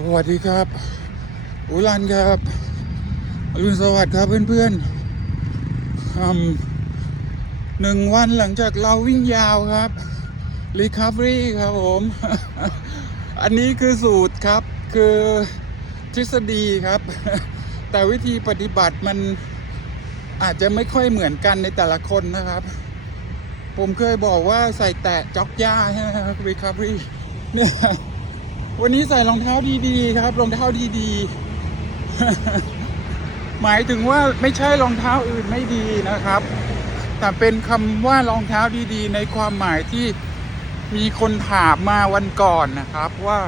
สวัสดีครับ อุลันครับอรุณสวัสดิ์ครับเพื่อนๆอืมหนึ่งวันหลังจากเราวิ่งยาวครับ Recovery ครับผม อันนี้คือสูตรครับ คือทฤษฎีครับ แต่วิธีปฏิบัติมันอาจจะไม่ค่อยเหมือนกันในแต่ละคนนะครับ ผมเคยบอกว่าใส่แตะจ็อกย่าใช่ไหมครับ Recovery เนี่ย วันนี้ใส่รองเท้าดีๆครับรองเท้าดีๆ หมายถึงว่าไม่ใช่รองเท้าอื่นไม่ดีนะครับ แต่เป็นคำว่ารองเท้าดีๆ ในความหมายที่มีคนถามมาวันก่อนนะครับว่า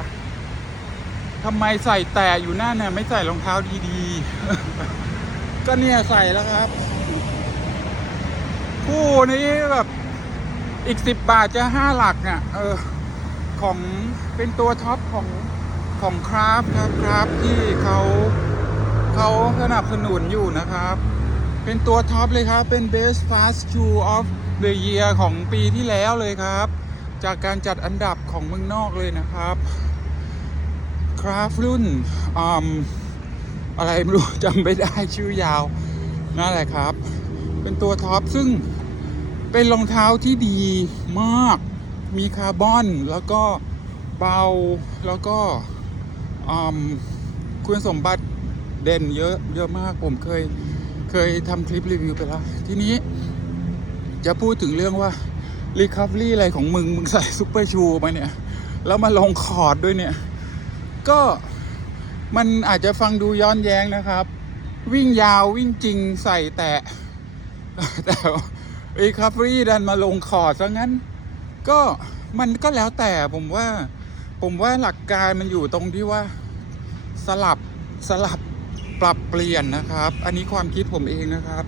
ทำไมใส่แต่อยู่นั่นน่ะไม่ใส่รองเท้าดีๆ ก็เนี่ยใส่แล้วครับ คู่นี้แบบอีกสิบบาทจะห้าหลักเนี่ยเออ ของเป็นตัวท็อปของของคราฟครับคราฟที่เขาเขาสนับสนุนอยู่นะครับ เป็นตัวท็อปเลยครับเป็น best fast shoe of the year ของปีที่แล้วเลยครับ จากการจัดอันดับของเมืองนอกเลยนะครับคราฟรุ่นอืมอะไรไม่รู้จำไม่ได้ชื่อยาวนั่นแหละครับ เป็นตัวท็อปซึ่งเป็นรองเท้าที่ดีมาก มีคาร์บอน แล้วก็เบา แล้วก็อืมคุณสมบัติเด่นเยอะเยอะมากผมเคยเคยทำคลิปรีวิวไปแล้ว ทีนี้จะพูดถึงเรื่องว่า Recovery อะไรของมึง มึงใส่ซุปเปอร์ชูมาเนี่ย แล้วมาลงคอร์ดด้วยเนี่ย ก็มันอาจจะฟังดูย้อนแย้งนะครับ วิ่งยาววิ่งจริงใส่แต่แต่ Recovery ดันมาลงคอร์ดซะงั้น ก็มันก็แล้วแต่ผมว่า ผมว่าหลักการมันอยู่ตรงที่ว่าสลับสลับปรับเปลี่ยนนะครับ อันนี้ความคิดผมเองนะครับ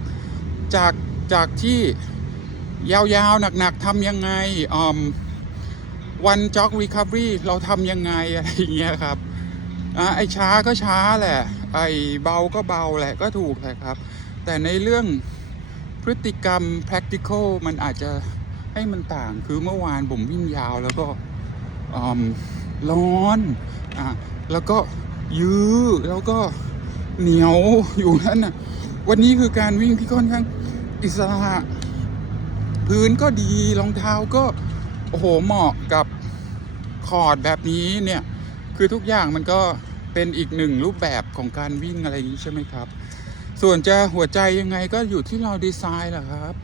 จากจากที่ยาวๆ หนักๆทำยังไงอืมวันจ็อกรีคา v รีเราทำยังไงอะไรอย่างเงี้ยครับอะไอช้าก็ช้าแหละ ไอเบาก็เบาแหละก็ถูกแหละครับ แต่ในเรื่องพฤติกรรม practical มันอาจจะ ให้มันต่างคือเมื่อวานผมวิ่งยาวแล้วก็ร้อนอะแล้วก็ยื้อแล้วก็เหนียวอยู่นั่นน่ะวันนี้คือการวิ่งที่ค่อนข้างอิสระพื้นก็ดีรองเท้าก็โอ้โหเหมาะกับคอร์ดแบบนี้เนี่ย คือทุกอย่างมันก็เป็นอีกหนึ่งรูปแบบของการวิ่งอะไรนี้ใช่ไหมครับ ส่วนจะหัวใจยังไงก็อยู่ที่เราดีไซน์แหละครับ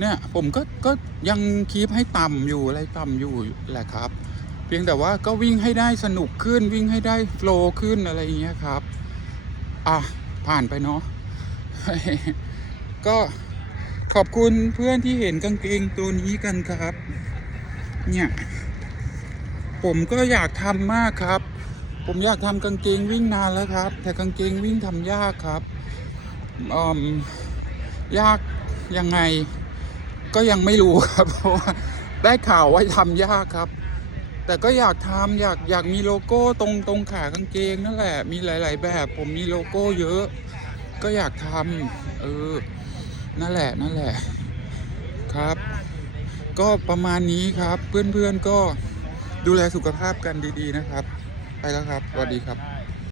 เนี่ยผมก็ก็ยังคีปให้ต่ำอยู่อะไรต่ำอยู่แหละครับ เพียงแต่ว่าก็วิ่งให้ได้สนุกขึ้นวิ่งให้ได้โฟล์ขึ้นอะไรอย่างเงี้ยครับ อะ ผ่านไปเนาะก็ขอบคุณเพื่อนที่เห็นกางเกงตัวนี้กันครับ เนี่ย ผมก็อยากทำมากครับ ผมอยากทำกางเกงวิ่งนานแล้วครับ แต่กางเกงวิ่งทำยากครับอืมยากยังไง ก็ยังไม่รู้ครับ เพราะว่าได้ข่าวว่าทำยากครับ แต่ก็อยากทำอยากอยากมีโลโก้ตรงตรงขากางเกงนั่นแหละ มีหลาย ๆ แบบ ผมมีโลโก้เยอะ ก็อยากทำเออ นั่นแหละนั่นแหละครับ ก็ประมาณนี้ครับ เพื่อนๆก็ดูแลสุขภาพกันดี ๆ นะครับ ไปแล้วครับสวัสดีครับ